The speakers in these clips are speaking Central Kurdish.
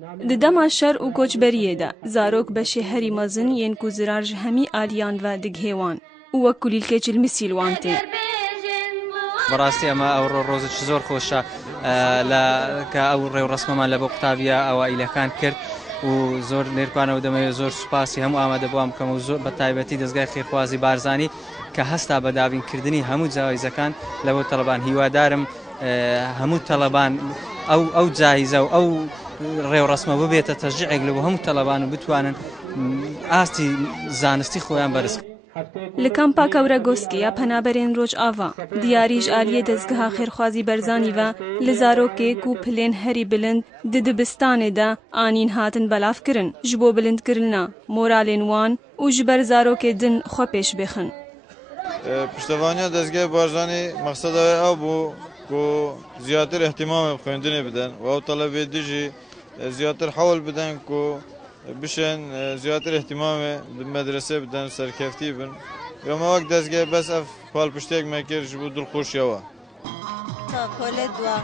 ددما شر و کوچبریه دا زاروک بشه هری مزن ین کو زرارج همی آلیان و دگهوان و کلیل کچل مسیل وانته بەڕاستی ئەمە ئەو ڕۆژێک زۆر خۆشە کە ئەو ڕێو ڕسمەمان لە بۆ قوتابیە ئەوائیلەکان کرد و زۆر نێرکوانەوە دەمەوێت زۆر سوپاسی هەموو ئامادەبووام بکەم و زۆر بە تایبەتی دەستگای خێرخوازی بارزانی کە هەستا بە دابینکردنی هەموو جایزەکان لە بۆ تەڵەبان هیوادارم هەموو تەڵەبان ئەو جایزە و ئەو ڕێو ڕسمە ببێتە تەشجیعێک لە بۆ هەموو تەڵەبان و بتوانن ئاستی زانستی خۆیان بەرز لکمپا کورا گوسکیا پنابرین روج آوا دیاریج آلیه دزگاه خیرخوازی برزانی و لزاروکه کو پلین هری بلند ددبستان دا آنین هاتن بلاف کرن جبو بلند کرلنا مورالین وان و جبر زاروکه دن خو پیش بخن پشتوانیا دزگاه برزانی مقصد او بو کو زیاتر اهتمام خوندنی بدن و او طلبه دیجی زیاتر حول بدن کو بشن زیاتر اهتمام بالمدرسة بدن سركفتي بن يوم وقت دزجة بس أف قال بشتاق ما كيرش بدو الخوش يوا. قلت وا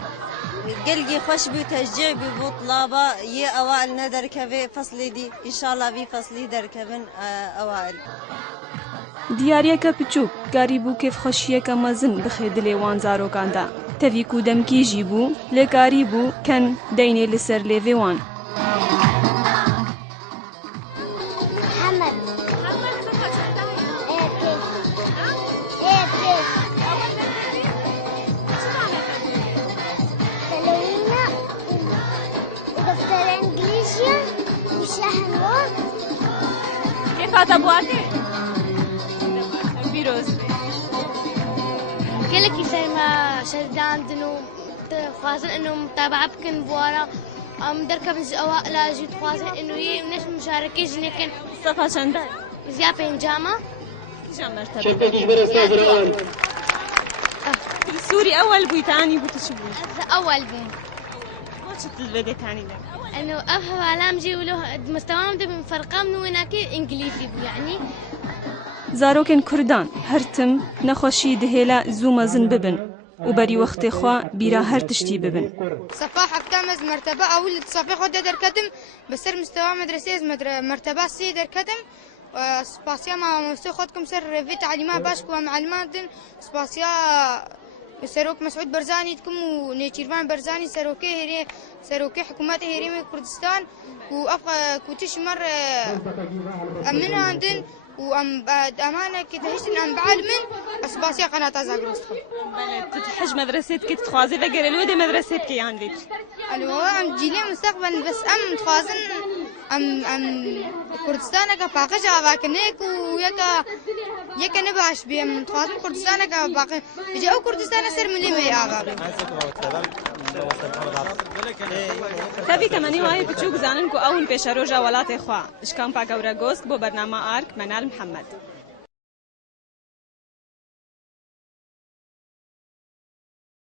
قلقي خوش بتشجيع بطلابة يه أوائل ندر كفي فصل دي إن شاء الله في فصل در كفن أوائل. دیاریه که پچوک کاری بو کف خوشیه که مزن بخیدلی وان زارو کاندا تفی کودم کی جیبو لکاری بو کن دینه لسر لیوی وان. كيف هذا بواتي؟ فيروز كلك يصير ما شدان دنو خوازن انه متابعة بكن بوارا دركب اوائل جيت خوازن انه يمنش مشاركة جنكن صفا شندر زيا بينجاما سوري اول بوي تاني بوتشبو اول بوي وش الفيديو تاني ده انه افهم علام جي وله مستواهم ده من فرقه من هناك انجليزي يعني زاروکن کردان هرتم نخوشی دهلا زوم زن ببن و بری وقت خوا بیرا هر تشتی ببن صفاح كامز مرتبة أول صفاح خد در كدم بسر مستوى مدرسة مرتبة سي در كدم سباسيا ما مستوى خدكم سر في تعليمات باشكو معلومات سباسيا سروك مسعود برزاني تكم ونيتشيرفان برزاني سروكي هيري سروكي حكومات هيري كردستان وأبقى كوتش مر أمنها عندن وأم بعد أمانة كده هيش أم بعد من أسباسيا قناة زاغروسخ. تحج مدرستك تخوازي بقر الودي مدرستك عندك. الو أم جيلي مستقبل بس أم تخوازن أم كردستان كباقي جا باكنك وياك نباش بيم تخوازن كردستان كباقي جاو كردستان سر ملي مي آغا. تبي كمان يواي بتشوف زانن كو أول بيشروجا ولات إخوة. إشكام باكورا جوسك بو برنامج آرك منال محمد.